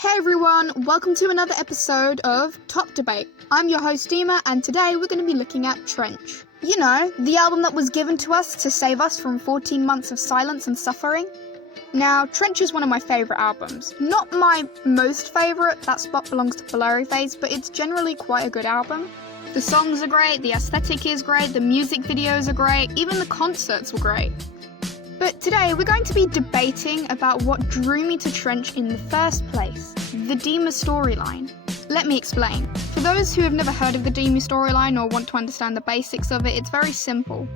Hey everyone, welcome to another episode of TØP Debate. I'm your host Dema, and today we're going to be looking at Trench. You know, the album that was given to us to save us from 14 months of silence and suffering. Now, Trench is one of my favourite albums. Not my most favourite, that spot belongs to Blurryface, but it's generally quite a good album. The songs are great, the aesthetic is great, the music videos are great, even the concerts were great. But today we're going to be debating about what drew me to Trench in the first place, the Dema storyline. Let me explain. For those who have never heard of the Dema storyline or want to understand the basics of it, it's very simple.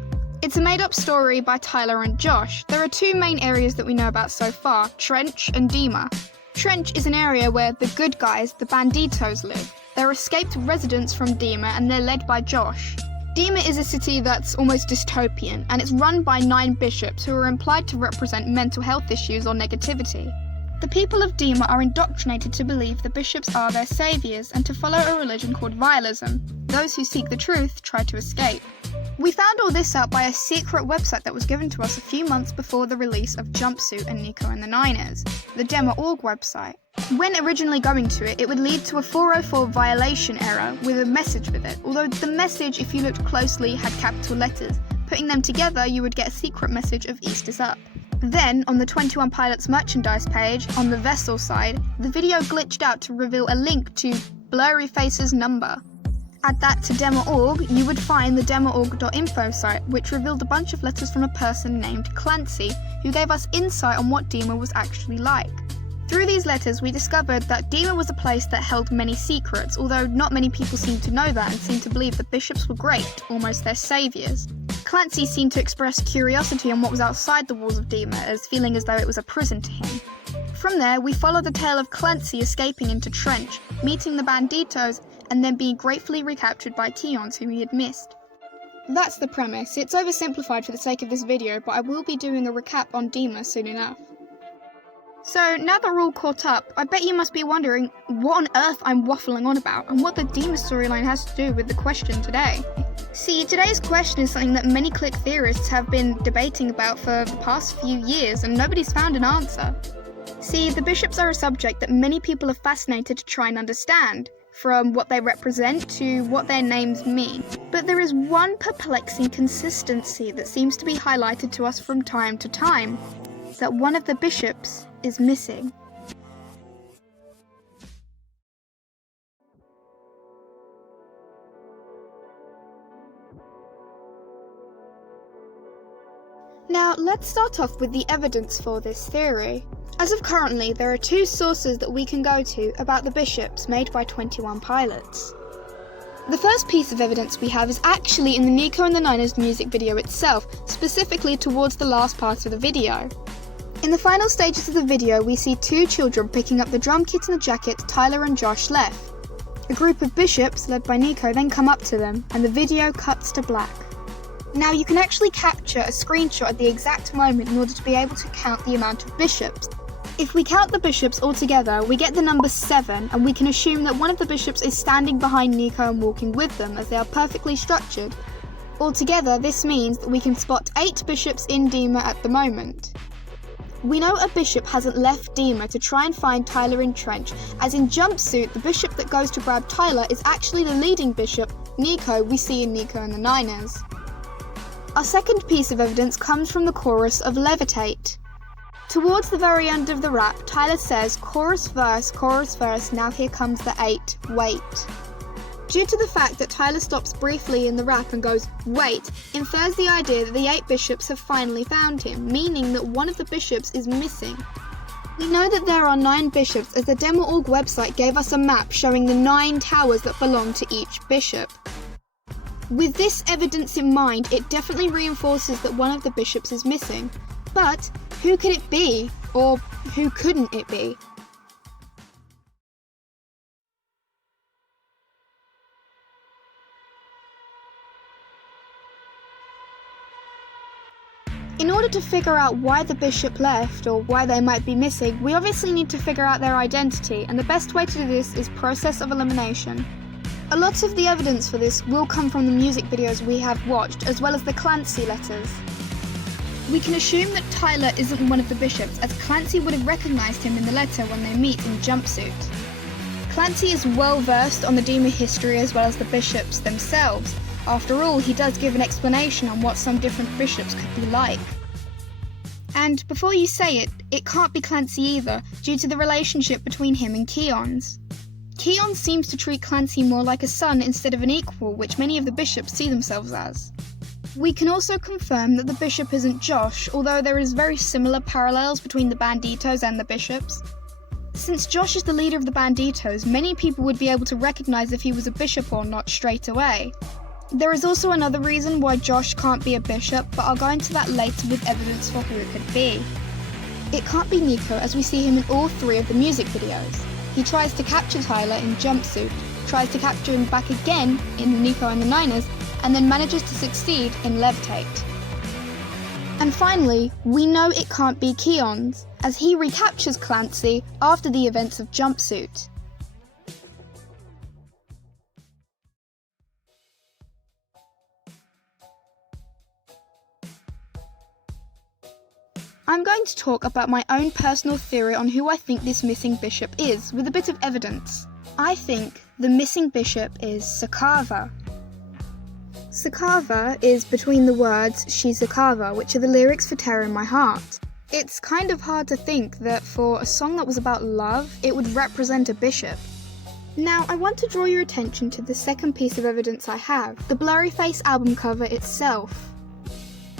It's a made-up story by Tyler and Josh. There are two main areas that we know about so far, Trench and Dema. Trench is an area where the good guys, the banditos, live. They're escaped residents from Dema and they're led by Josh. Dema is a city that's almost dystopian, and it's run by 9 bishops who are implied to represent mental health issues or negativity. The people of Dema are indoctrinated to believe the bishops are their saviours and to follow a religion called vialism. Those who seek the truth try to escape. We found all this out by a secret website that was given to us a few months before the release of Jumpsuit and Nico and the Niners, the Dema.org website. When originally going to it, it would lead to a 404 violation error with a message with it, although the message, if you looked closely, had capital letters. Putting them together, you would get a secret message of East is Up. Then, on the 21 Pilots merchandise page, on the vessel side, the video glitched out to reveal a link to Blurryface's number. Add that to Dema.org, you would find the Dema.org.info site, which revealed a bunch of letters from a person named Clancy, who gave us insight on what Dema was actually like. Through these letters, we discovered that Dema was a place that held many secrets, although not many people seemed to know that and seemed to believe the bishops were great, almost their saviours. Clancy seemed to express curiosity on what was outside the walls of Dema, as feeling as though it was a prison to him. From there, we follow the tale of Clancy escaping into Trench, meeting the banditos, and then being gratefully recaptured by Keons, whom he had missed. That's the premise. It's oversimplified for the sake of this video, but I will be doing a recap on Dema soon enough. So, now that we're all caught up, I bet you must be wondering what on earth I'm waffling on about and what the Dema storyline has to do with the question today. See, today's question is something that many click theorists have been debating about for the past few years and nobody's found an answer. See, the bishops are a subject that many people are fascinated to try and understand, from what they represent to what their names mean. But there is one perplexing consistency that seems to be highlighted to us from time to time, that one of the bishops is missing. Now, let's start off with the evidence for this theory. As of currently, there are 2 sources that we can go to about the bishops made by 21 Pilots. The first piece of evidence we have is actually in the Nico and the Niners music video itself, specifically towards the last part of the video. In the final stages of the video, we see 2 children picking up the drum kit and the jacket Tyler and Josh left. A group of bishops, led by Nico, then come up to them, and the video cuts to black. Now, you can actually capture a screenshot at the exact moment in order to be able to count the amount of bishops. If we count the bishops all together, we get the number 7, and we can assume that one of the bishops is standing behind Nico and walking with them, as they are perfectly structured. Altogether, this means that we can spot 8 bishops in Dema at the moment. We know a bishop hasn't left Dema to try and find Tyler in Trench, as in Jumpsuit, the bishop that goes to grab Tyler is actually the leading bishop, Nico, we see in Nico and the Niners. Our second piece of evidence comes from the chorus of Levitate. Towards the very end of the rap, Tyler says, chorus, verse, now here comes the 8, wait. Due to the fact that Tyler stops briefly in the rap and goes, wait, infers the idea that the 8 bishops have finally found him, meaning that one of the bishops is missing. We know that there are 9 bishops as the Dema.org website gave us a map showing the 9 towers that belong to each bishop. With this evidence in mind, it definitely reinforces that one of the bishops is missing. But who could it be? Or who couldn't it be? In order to figure out why the bishop left, or why they might be missing, we obviously need to figure out their identity, and the best way to do this is process of elimination. A lot of the evidence for this will come from the music videos we have watched, as well as the Clancy letters. We can assume that Tyler isn't one of the bishops, as Clancy would have recognised him in the letter when they meet in Jumpsuit. Clancy is well versed on the Dema history as well as the bishops themselves. After all, he does give an explanation on what some different bishops could be like. And before you say it, it can't be Clancy either, due to the relationship between him and Keon's. Keon seems to treat Clancy more like a son instead of an equal, which many of the bishops see themselves as. We can also confirm that the bishop isn't Josh, although there is very similar parallels between the Banditos and the bishops. Since Josh is the leader of the Banditos, many people would be able to recognise if he was a bishop or not straight away. There is also another reason why Josh can't be a bishop, but I'll go into that later with evidence for who it could be. It can't be Nico, as we see him in all 3 of the music videos. He tries to capture Tyler in Jumpsuit, tries to capture him back again in Nico and the Niners, and then manages to succeed in Levitate. And finally, we know it can't be Keon's, as he recaptures Clancy after the events of Jumpsuit. I'm going to talk about my own personal theory on who I think this missing bishop is, with a bit of evidence. I think the missing bishop is Sakava. Sakava is between the words She's a Carver, which are the lyrics for Terror in My Heart. It's kind of hard to think that for a song that was about love, it would represent a bishop. Now, I want to draw your attention to the second piece of evidence I have, the Blurryface album cover itself.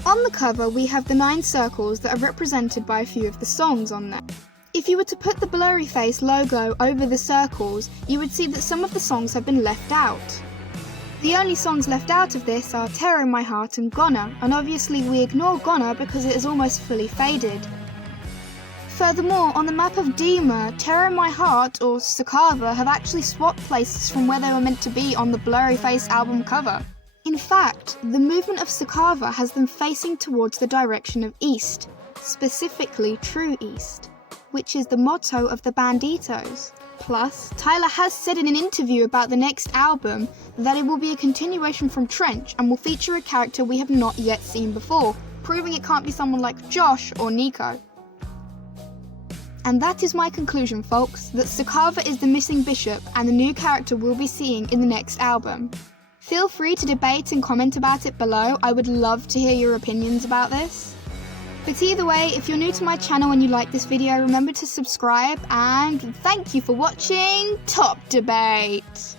On the cover, we have the 9 circles that are represented by a few of the songs on there. If you were to put the Blurryface logo over the circles, you would see that some of the songs have been left out. The only songs left out of this are Terror in My Heart and Gonna, and obviously we ignore Gonna because it is almost fully faded. Furthermore, on the map of Dema, Terror in My Heart, or Sakava, have actually swapped places from where they were meant to be on the Blurryface album cover. In fact, the movement of Sakava has them facing towards the direction of east, specifically true east, which is the motto of the Banditos. Plus, Tyler has said in an interview about the next album that it will be a continuation from Trench and will feature a character we have not yet seen before, proving it can't be someone like Josh or Nico. And that is my conclusion, folks, that Sakava is the missing bishop and the new character we'll be seeing in the next album. Feel free to debate and comment about it below. I would love to hear your opinions about this. But either way, if you're new to my channel and you like this video, remember to subscribe, and thank you for watching TØP Debate!